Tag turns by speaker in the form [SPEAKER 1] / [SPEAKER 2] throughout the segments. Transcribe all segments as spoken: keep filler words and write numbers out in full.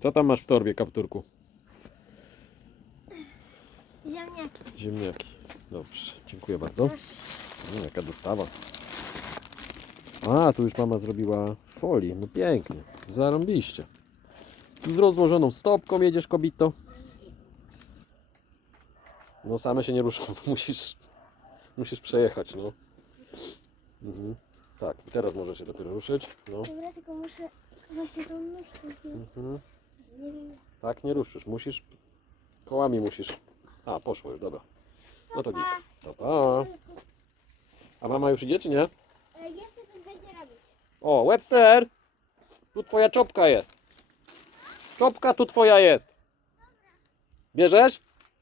[SPEAKER 1] Co tam masz w torbie, kapturku?
[SPEAKER 2] Ziemniaki.
[SPEAKER 1] Ziemniaki. Dobrze, dziękuję bardzo. No, jaka dostawa. A, tu już mama zrobiła folię. No pięknie. Zarąbiście. Z rozłożoną stopką jedziesz, kobito. No same się nie ruszą. Musisz, musisz przejechać, no. Mhm. Tak, teraz możesz się dopiero ruszyć. No.
[SPEAKER 2] Dobra, tylko muszę właśnie tą nóżkę wziąć.
[SPEAKER 1] Mhm.
[SPEAKER 2] Nie wiem.
[SPEAKER 1] Tak, nie ruszysz. Musisz, kołami musisz. A, poszło już, dobra. No to git. To pa. A mama już idzie, czy nie?
[SPEAKER 2] E, Jeszcze coś będzie robić.
[SPEAKER 1] O, Webster! Tu twoja czopka jest. Czopka tu twoja jest. Bierzesz?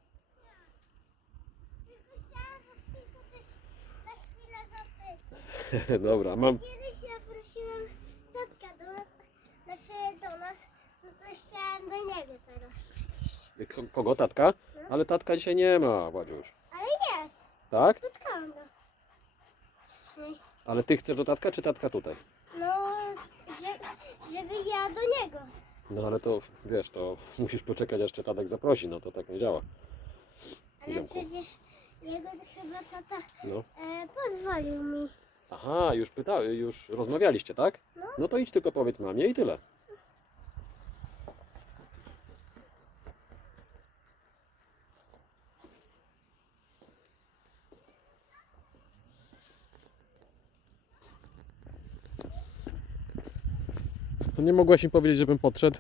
[SPEAKER 2] Tylko chciałam was tylko też na chwilę zapytać.
[SPEAKER 1] Dobra, mam.
[SPEAKER 2] Kiedyś ja prosiłam tatka do nas, znaczy do nas, no to chciałam do niego teraz.
[SPEAKER 1] Ko- Kogo? Tatka? Ale tatka dzisiaj nie ma, Władziusz.
[SPEAKER 2] Ale jest,
[SPEAKER 1] Tak?
[SPEAKER 2] spotkałam go. Wcześniej.
[SPEAKER 1] Ale ty chcesz do tatka, czy tatka tutaj?
[SPEAKER 2] No, że, żeby ja do niego.
[SPEAKER 1] No ale to, wiesz, to musisz poczekać, aż cię tatek zaprosi, no to tak nie działa.
[SPEAKER 2] Ale
[SPEAKER 1] Ziomku.
[SPEAKER 2] przecież jego chyba tata
[SPEAKER 1] No.
[SPEAKER 2] e, pozwolił mi.
[SPEAKER 1] Aha, już pytałem, już rozmawialiście, tak?
[SPEAKER 2] No.
[SPEAKER 1] No to idź tylko powiedz mamie i tyle. To nie mogłaś mi powiedzieć, żebym podszedł?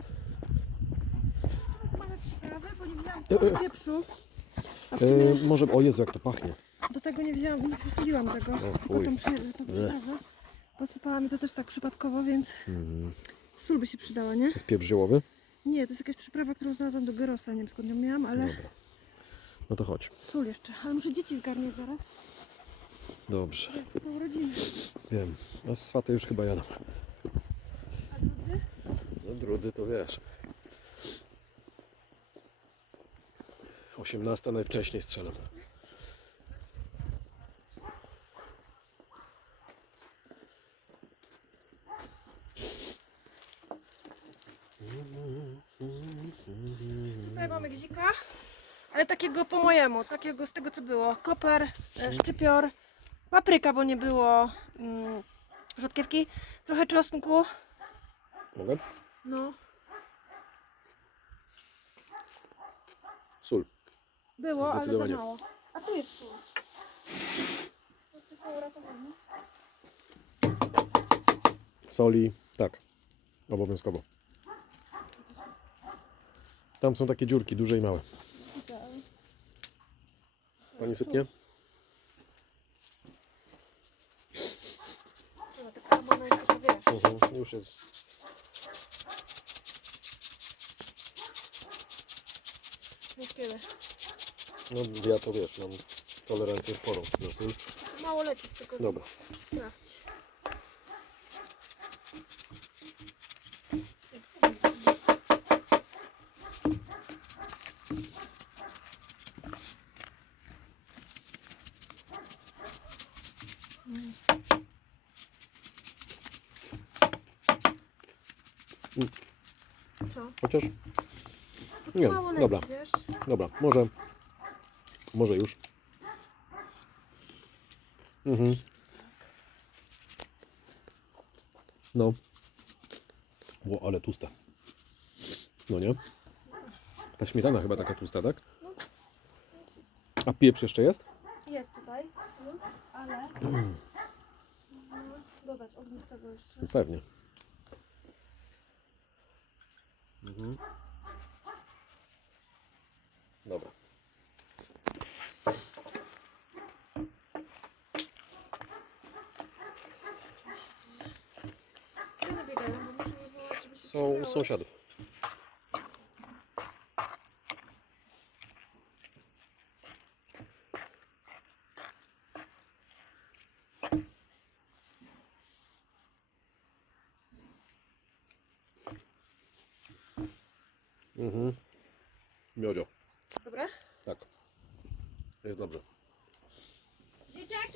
[SPEAKER 3] Mamy przyprawę, bo nie wzięłam całego pieprzu. A w sumie
[SPEAKER 1] E, może, o Jezu, jak to pachnie.
[SPEAKER 3] do tego nie wzięłam, nie przesoliłam tego.
[SPEAKER 1] O,
[SPEAKER 3] Tylko
[SPEAKER 1] fuj.
[SPEAKER 3] tą, przy, tą przyprawę. Posypałam i to też tak przypadkowo, więc
[SPEAKER 1] Mhm.
[SPEAKER 3] sól by się przydała, nie?
[SPEAKER 1] To jest pieprz żyłowy?
[SPEAKER 3] Nie, to jest jakaś przyprawa, którą znalazłam do gyrosa. Nie wiem skąd ją miałam, ale
[SPEAKER 1] Dobra. No to chodź.
[SPEAKER 3] sól jeszcze. Ale muszę dzieci zgarniać zaraz.
[SPEAKER 1] Dobrze,
[SPEAKER 3] Jak po urodziny.
[SPEAKER 1] wiem. A z swaty już chyba jadą.
[SPEAKER 3] A drudzy?
[SPEAKER 1] No drudzy to wiesz. osiemnasta najwcześniej strzelam.
[SPEAKER 3] Tutaj mamy gzika, ale takiego po mojemu, takiego z tego co było. Koper, e, szczypior, papryka, bo nie było mm, rzodkiewki, trochę czosnku.
[SPEAKER 1] Mogę?
[SPEAKER 3] No,
[SPEAKER 1] Sól.
[SPEAKER 3] było, ale za
[SPEAKER 1] Zdecydowanie.
[SPEAKER 3] mało. A tu jest sól. To są uratowane.
[SPEAKER 1] Soli, tak. Obowiązkowo. Tam są takie dziurki, duże i małe. Pani sypnie?
[SPEAKER 3] No, taka abonentka, to wiesz.
[SPEAKER 1] Mhm, już jest.
[SPEAKER 3] Niekiedy.
[SPEAKER 1] No ja to wiesz, mam tolerancję sporą na sól.
[SPEAKER 3] Mało leci z tego.
[SPEAKER 1] Dobra.
[SPEAKER 3] Sprawdź. Co?
[SPEAKER 1] Chociaż?
[SPEAKER 3] Bo tu
[SPEAKER 1] Nie,
[SPEAKER 3] mało leci,
[SPEAKER 1] dobra.
[SPEAKER 3] wiesz?
[SPEAKER 1] Dobra, może. Może już. Mhm. No. Ło, ale tłusta. No nie? Ta śmietana chyba taka tłusta, tak? A pieprz jeszcze jest?
[SPEAKER 3] Jest tutaj, ale no, dodać ognistego jeszcze.
[SPEAKER 1] No pewnie. Mhm. Dobra.
[SPEAKER 3] Nie nabiegają, bo muszę je wołać, żeby się
[SPEAKER 1] Są u
[SPEAKER 3] przybrały.
[SPEAKER 1] sąsiadów. Mhm. Miodzio.
[SPEAKER 3] Dobra?
[SPEAKER 1] Tak. Jest dobrze.
[SPEAKER 2] Dzieciaki!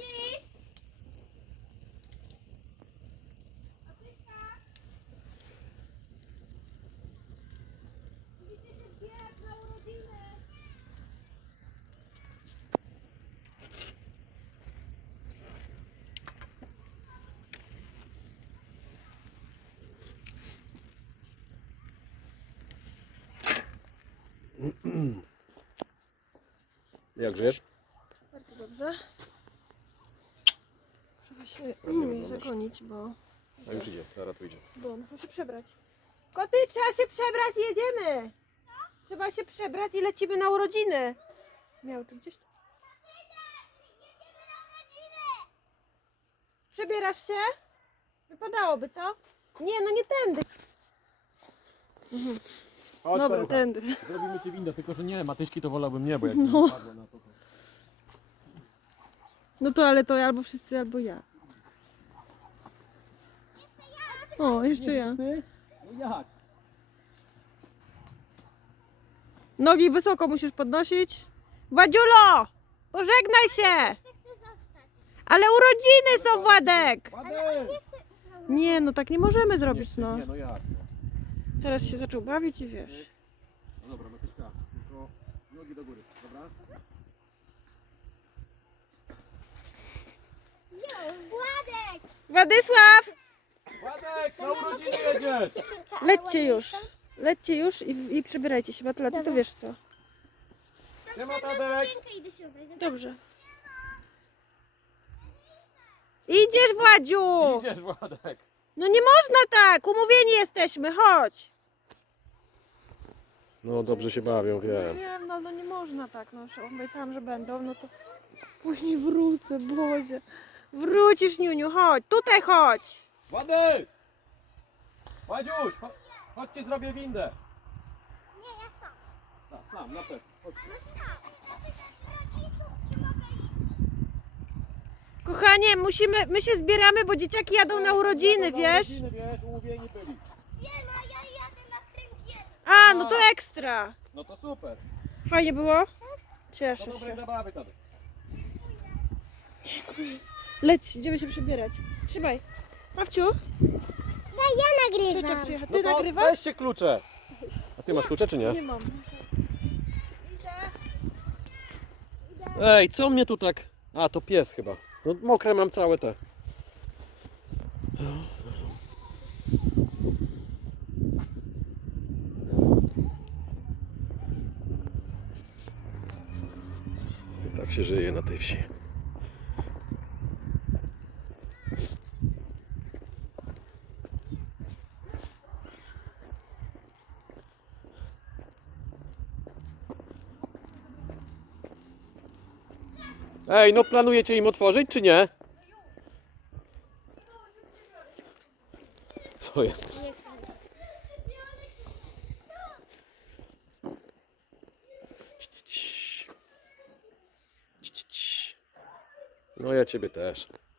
[SPEAKER 1] Jak żyjesz?
[SPEAKER 3] Bardzo dobrze. Trzeba się jej zagonić, bo,
[SPEAKER 1] A już idzie, zaraz tu idzie.
[SPEAKER 3] bo muszę się przebrać. Koty, trzeba się przebrać i jedziemy! Trzeba się przebrać i lecimy na urodziny. Miał tu gdzieś tu. Przebierasz się? Wypadałoby, co? Nie, no nie tędy. Mhm.
[SPEAKER 1] Chodź,
[SPEAKER 3] Dobra,
[SPEAKER 1] Perucha.
[SPEAKER 3] tędy.
[SPEAKER 1] Zrobimy ci windę, tylko że nie, Matyśki to wolałbym nie, bo jak
[SPEAKER 3] No.
[SPEAKER 1] no. padło na to. to-
[SPEAKER 3] No to ale to albo wszyscy, albo ja. O, jeszcze ja.
[SPEAKER 1] Ty? No jak?
[SPEAKER 3] Nogi wysoko musisz podnosić. Wadziulo! Pożegnaj się!
[SPEAKER 2] Chcę zostać.
[SPEAKER 3] Ale urodziny są, Władek!
[SPEAKER 1] Ładek!
[SPEAKER 3] Nie, no tak nie możemy zrobić, no.
[SPEAKER 1] Nie, no jak? No.
[SPEAKER 3] Teraz się zaczął bawić i wiesz.
[SPEAKER 1] No dobra, Matyśka, tylko nogi do góry, dobra?
[SPEAKER 2] Jo, Władek!
[SPEAKER 3] Władysław!
[SPEAKER 1] Władek, na urodziny jedziesz!
[SPEAKER 3] Lećcie już. Lećcie już i, i przebierajcie się, Batula, ty to wiesz co.
[SPEAKER 1] Siema,
[SPEAKER 2] Czarna
[SPEAKER 1] Tadek!
[SPEAKER 2] sukienka, idę się ubrać. dobra?
[SPEAKER 3] Dobrze. Idziesz, Władziu!
[SPEAKER 1] Idziesz, Władek!
[SPEAKER 3] No nie można tak, umówieni jesteśmy, chodź.
[SPEAKER 1] No dobrze się bawią,
[SPEAKER 3] No
[SPEAKER 1] wiem.
[SPEAKER 3] wiem, no, no nie można tak, no już obiecałam, że będą, no to później wrócę, Boże. Wrócisz, Niuniu, chodź, tutaj chodź.
[SPEAKER 1] Władek! Władziuś, cho- chodźcie, zrobię windę.
[SPEAKER 2] Nie, ja sam.
[SPEAKER 1] Tak, sam, na pewno. Chodź.
[SPEAKER 2] No sam. Ja się tak rodziców, czy mogę iść?
[SPEAKER 3] Kochanie, musimy, my się zbieramy, bo dzieciaki jadą na urodziny,
[SPEAKER 1] Jadą na
[SPEAKER 3] wiesz?
[SPEAKER 1] urodziny, wiesz, umówieni byli.
[SPEAKER 2] Wiem, a ja jadę na kręgiel.
[SPEAKER 3] A, no to ekstra.
[SPEAKER 1] No to super.
[SPEAKER 3] Fajnie było?
[SPEAKER 1] Do
[SPEAKER 3] Cieszę
[SPEAKER 1] dobrej
[SPEAKER 3] się.
[SPEAKER 1] zabawy, Tadek.
[SPEAKER 3] Leć, idziemy się przebierać. Trzymaj. Mawciu,
[SPEAKER 2] Daj, ja
[SPEAKER 3] ciocia
[SPEAKER 2] nagrywam.
[SPEAKER 3] przyjechała.
[SPEAKER 1] No
[SPEAKER 3] Ty
[SPEAKER 1] to
[SPEAKER 3] nagrywasz?
[SPEAKER 1] weźcie klucze. A ty masz klucze, czy nie?
[SPEAKER 3] Nie mam.
[SPEAKER 1] Ej, co mnie tu tak... A, to pies chyba. No mokre mam całe te. I tak się żyje na tej wsi. Ej, no planujecie im otworzyć, czy nie? Co jest?
[SPEAKER 2] Nie chcę.
[SPEAKER 1] No ja ciebie też.